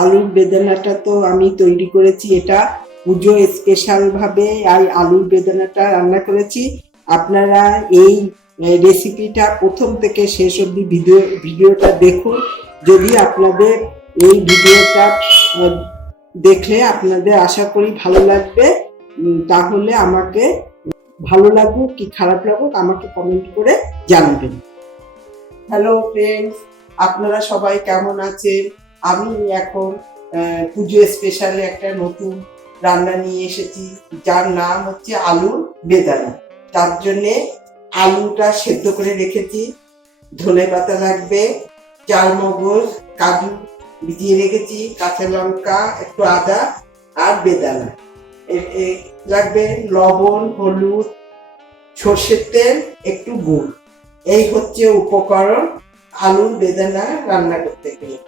আলুর বেদানাটা তো আমি তৈরি করেছি, এটা পুজো স্পেশাল ভাবে আলুর বেদানাটা রান্না করেছি। আপনারা এই রেসিপিটা প্রথম থেকে শেষ অবধি ভিডিওটা দেখুন। যদি আপনাদের এই ভিডিওটা দেখলে আপনাদের আশা করি ভালো লাগবে, তাহলে আমাকে ভালো লাগুক কি খারাপ লাগুক আমাকে কমেন্ট করে জানাবেন। হ্যালো ফ্রেন্ডস, আপনারা সবাই কেমন আছেন? আমি এখন পুজো স্পেশালে একটা নতুন রান্না নিয়ে এসেছি, যার নাম হচ্ছে আলুর বেদানা। তার জন্যে আলুটা সেদ্ধ করে রেখেছি, ধনে পাতা লাগবে, চালমগজ, কাজু ভিজিয়ে রেখেছি, কাঁচা লঙ্কা, একটু আদা আর বেদানা লাগবে, লবণ, হলুদ, সর্ষের তেল, একটু গুড়। এই হচ্ছে উপকরণ আলুর বেদানা রান্না করতে গেলে।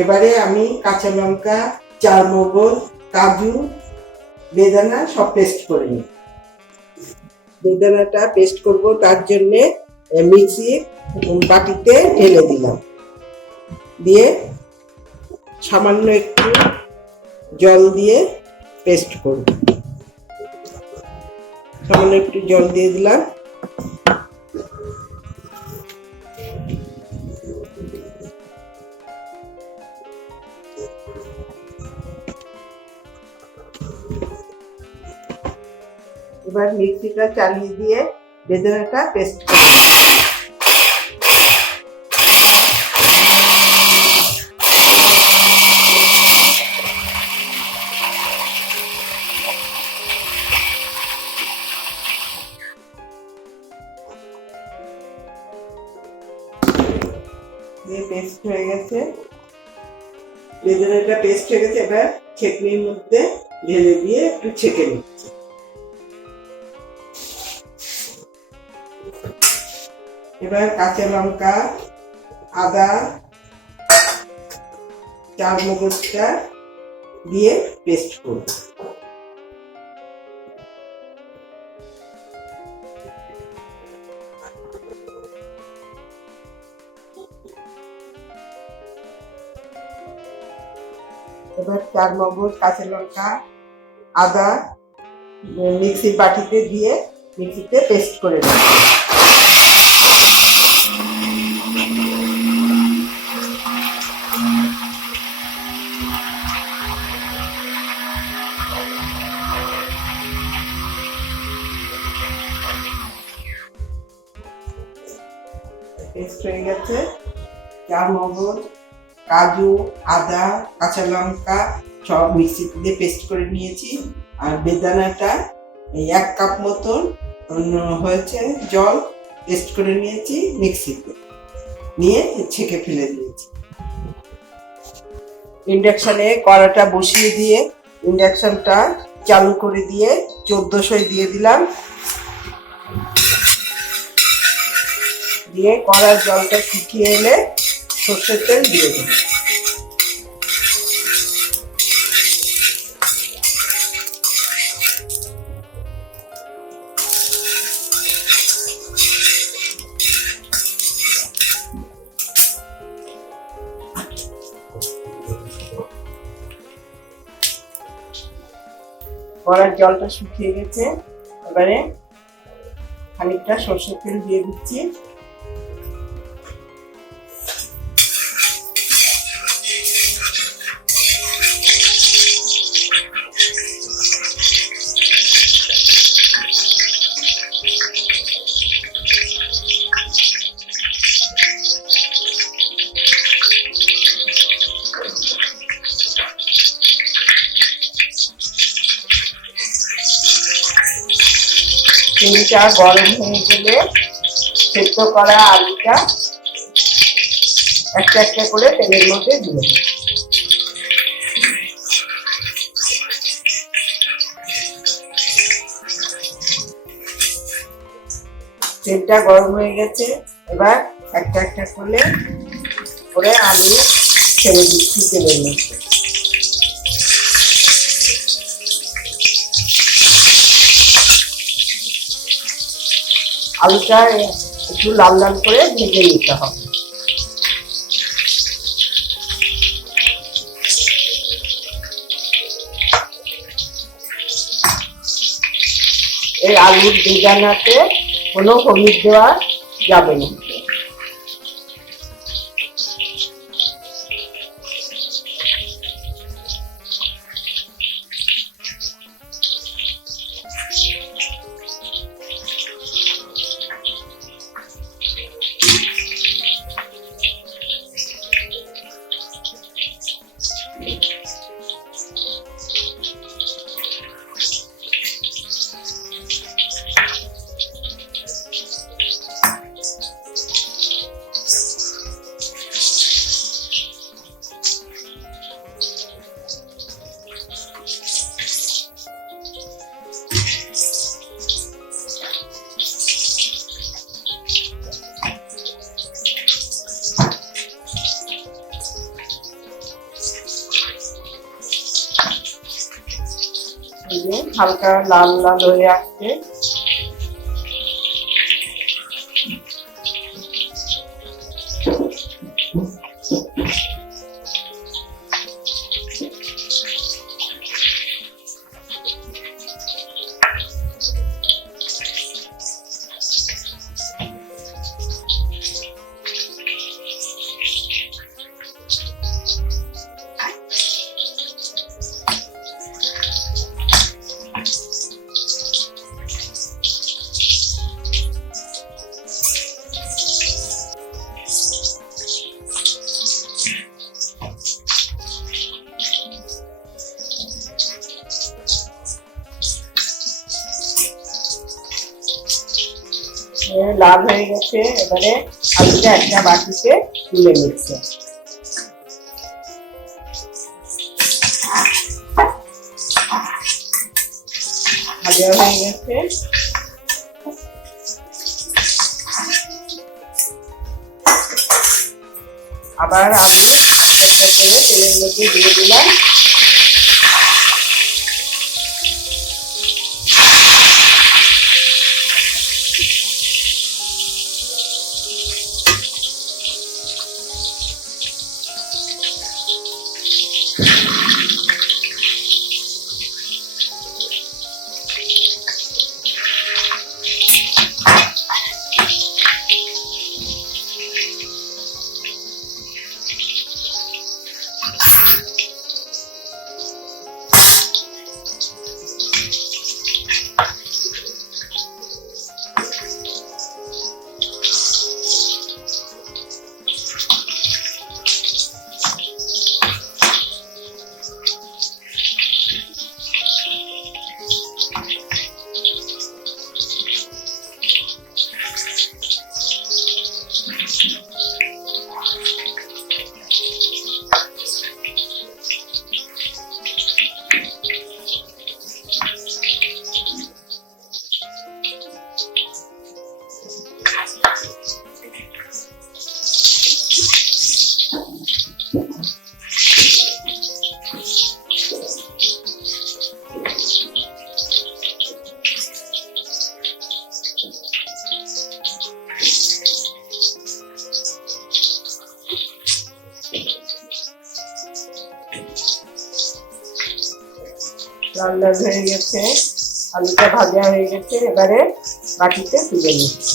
এবারে আমি কাঁচা লঙ্কা, চালমগজ, কাজু, বেদানা সব পেস্ট করে নিই। বেদানাটা পেস্ট করব, তার জন্যে মিক্সির বাটিতে ঢেলে দিলাম, দিয়ে সামান্য একটু জল দিয়ে পেস্ট করব। সামান্য একটু জল দিয়ে দিলাম। এবার মিক্সিটা চালিয়ে দিয়ে বেদানাটা পেস্ট করব। পেস্ট হয়ে গেছে, বেদানাটা পেস্ট হয়ে গেছে। এবার ছেঁকনির মধ্যে ঢেলে দিয়ে একটু ছেঁকে নিচ্ছি। এবার কাঁচা লঙ্কা, আদা, চালমগজটা দিয়ে পেস্ট করব। এবার চালমগজ, কাঁচা লঙ্কা, আদা মিক্সির বাটিতে দিয়ে মিক্সিতে পেস্ট করে নেব। পেস্ট হয়ে গেছে। চালমগজ, কাজু, আদা, কাঁচা লঙ্কা সব মিক্সিতে দিয়ে পেস্ট করে নিয়েছি। আর বেদানাটা এই 1 কাপ মতন হয়েছে, জল পেস্ট করে নিয়েছি, মিক্সিতে নিয়ে ছেঁকে ফেলে দিয়েছি। ইন্ডাকশনে কড়াটা বসিয়ে দিয়ে ইন্ডাকশনটা চালু করে দিয়ে 1400 দিয়ে দিলাম। দিয়ে কড়ার জলটা শুকিয়ে এলে সর্ষের তেল দিয়ে দেব। কড়ার জলটা শুকিয়ে গেছে, এবারে খানিকটা সর্ষের তেল দিয়ে দিচ্ছি। তেলটা গরম হয়ে গেলে সেদ্ধ করা আলুটা একটা একটা করে তেলের মধ্যে দিয়ে দেব। তেলটা গরম হয়ে গেছে, এবার একটা একটা করে আলু ছেড়ে দিচ্ছি তেলের মধ্যে। আলুটা একটু লাল লাল করে ভেজে নিতে হবে। এই আলুর বেদানাতে কোনো হলুদ দেওয়া যাবে না। হালকা লাল লাল হয়ে আসছে। লাল হয়ে গেছে, এবারে আলুটা একটা বাটিতে তুলে নিচ্ছে। ভাজা হয়ে গেছে। আবার আমি একটা করে তেলের মধ্যে দিয়ে দিলাম। লাল লাল হয়ে গেছে, আলুটা ভাজা হয়ে গেছে, এবারে বাটিতে তুলে নিচ্ছি।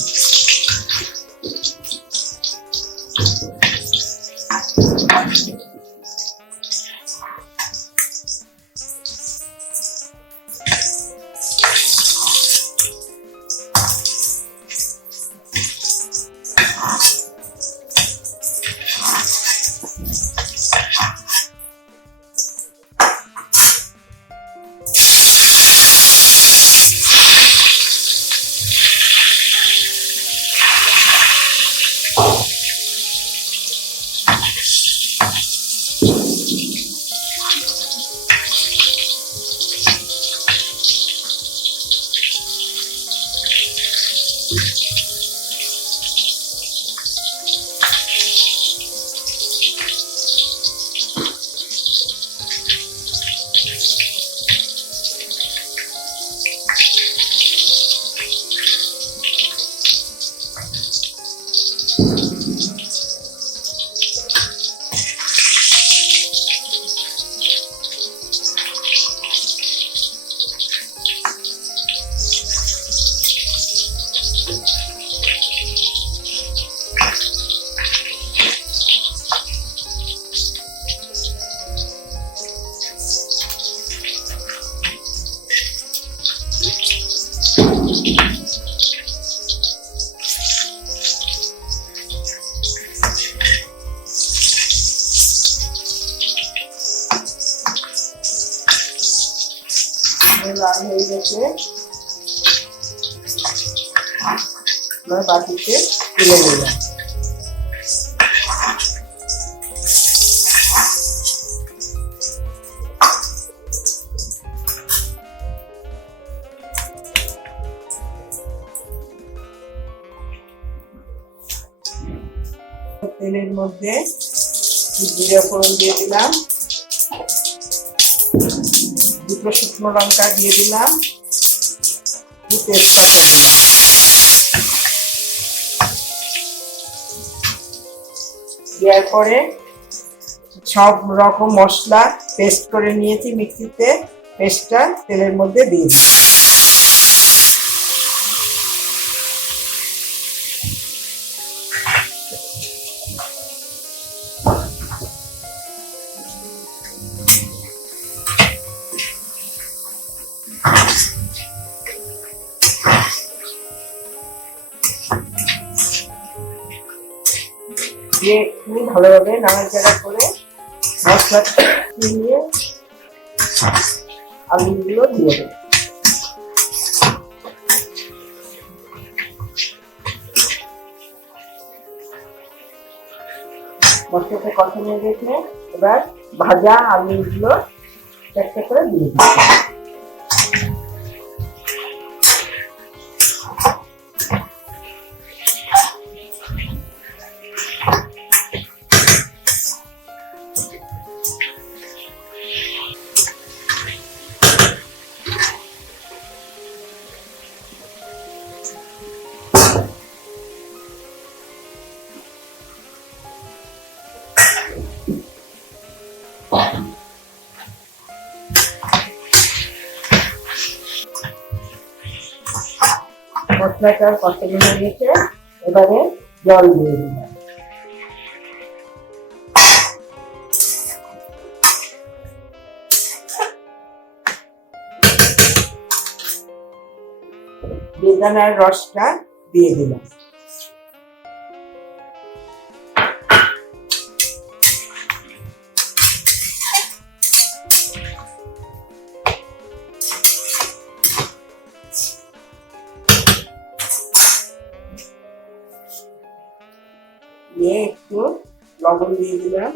লাল হয়ে গেছে, বাটিতে তুলে নিলাম। তেলের মধ্যে জিরে ফোড়ন দিয়ে দিলাম, দুটো শুকনো লঙ্কা দিয়ে দিলাম, তেজপাতা দিলাম। দেওয়ার পরে সব রকম মশলা পেস্ট করে নিয়েছি মিক্সিতে, পেস্টটা তেলের মধ্যে দিয়ে দিই। দিয়ে একটু ভালোভাবে নাড়াচাড়া করে মশলাটা নিয়ে আলুগুলো দিয়ে দেবো। মশলাটা কষানো রেখে এবার ভাজা আলুগুলো একটা করে দিয়ে দিচ্ছি। মশলাটা কষানো হয়ে গেছে, এবারে জল দিয়ে দিলাম। বেদানার রসটা দিয়ে দিলাম। দিয়ে একটু লবণ দিয়ে দিলাম,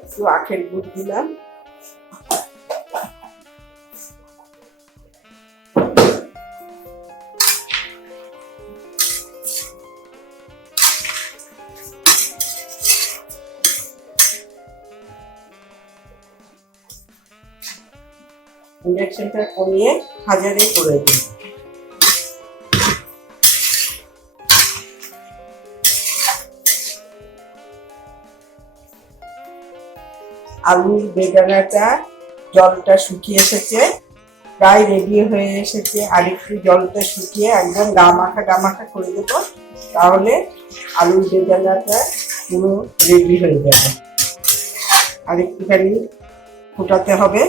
একটু আখের গুড় দিলাম, ইন্ডাকশনটা কমিয়ে হাজারে করে দিই। আলুর বেদানাটা জলটা শুকিয়ে এসেছে, প্রায় রেডি হয়ে এসেছে। আরেকটু জলটা শুকিয়ে একদম গা মাখা করে দেবো, তাহলে আলুর বেদানাটা পুরো রেডি হয়ে যাবে। আরেকটুখানি ফোটাতে হবে।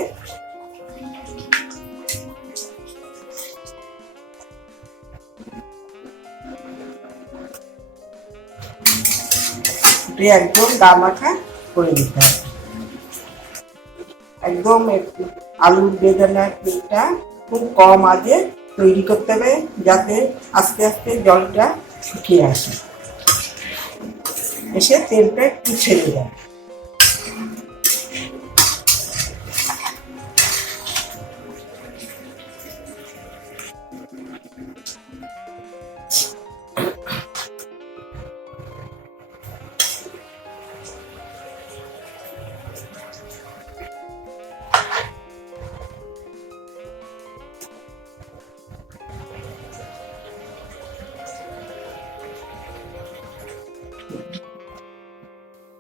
একদম গা মাখা করে দিতে হবে। একদম একটু আলুর বেদানার তেলটা খুব কম আঁচে তৈরি করতে হবে, যাতে আস্তে আস্তে জলটা শুকিয়ে আসে, এসে তেলটা একটু ছেড়ে যায়।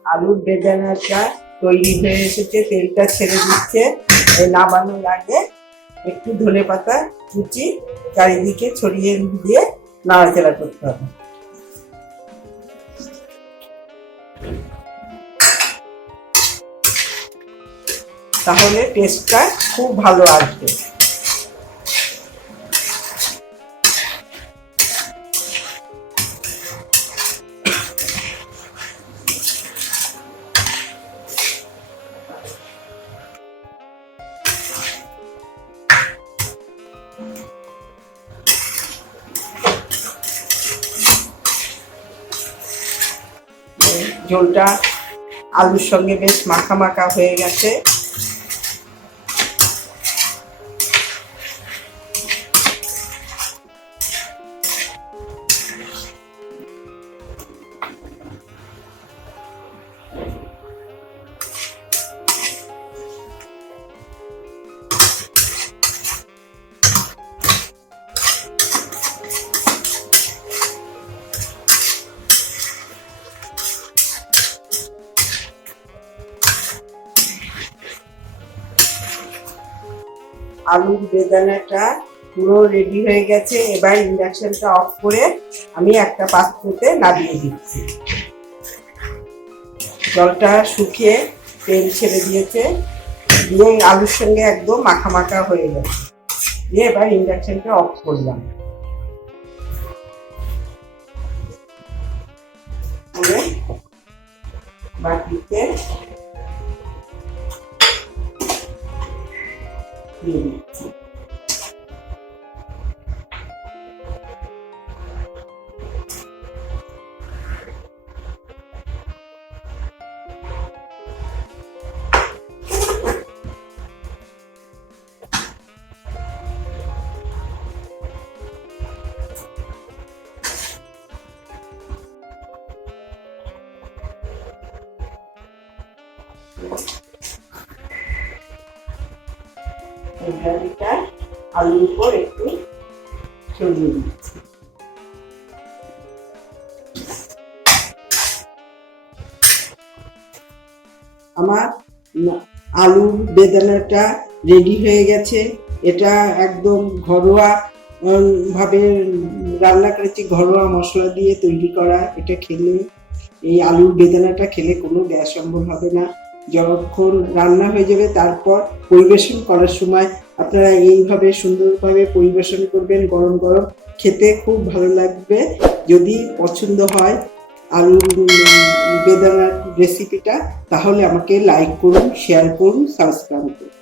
আলুর বেদানাটা তৈরি হয়ে এসেছে, তেলটা ছেড়ে দিচ্ছে। নামানোর আগে একটু ধনেপাতা কুচি চারিদিকে ছড়িয়ে দিয়ে নাড়াচাড়া করতে হবে। তাহলে টেস্টটা খুব ভালো আসবে। ঝোলটা আলুর সঙ্গে বেশ মাখা মাখা হয়ে গেছে। আলুর বেদানাটা পুরো রেডি হয়ে গেছে। এবার ইন্ডাকশনটা অফ করে আমি একটা পাত্রতে নামিয়ে দিচ্ছি। জলটা শুকিয়ে তেল ছেড়ে দিয়েছে, দিয়ে আলুর সঙ্গে একদম মাখা মাখা হয়ে গেছে। দিয়ে এবার ইন্ডাকশনটা অফ করলাম, বাটিতে দিয়ে দিচ্ছি। আলুর উপর একটু ছড়িয়ে দিচ্ছি। আমার আলুর বেদানাটা রেডি হয়ে গেছে। এটা একদম ঘরোয়া ভাবে রান্না করেছি, ঘরোয়া মশলা দিয়ে তৈরি করা। এটা খেলে, এই আলুর বেদানাটা খেলে কোনো গ্যাস অম্বল হবে না। যখন রান্না হয়ে যাবে তারপর পরিবেশন করার সময় আপনারা এইভাবে সুন্দরভাবে পরিবেশন করবেন, গরম গরম, খেতে খুব ভালো লাগবে। যদি পছন্দ হয় আলুর বেদানার রেসিপিটা, তাহলে আমাকে লাইক করুন, শেয়ার করুন, সাবস্ক্রাইব করুন।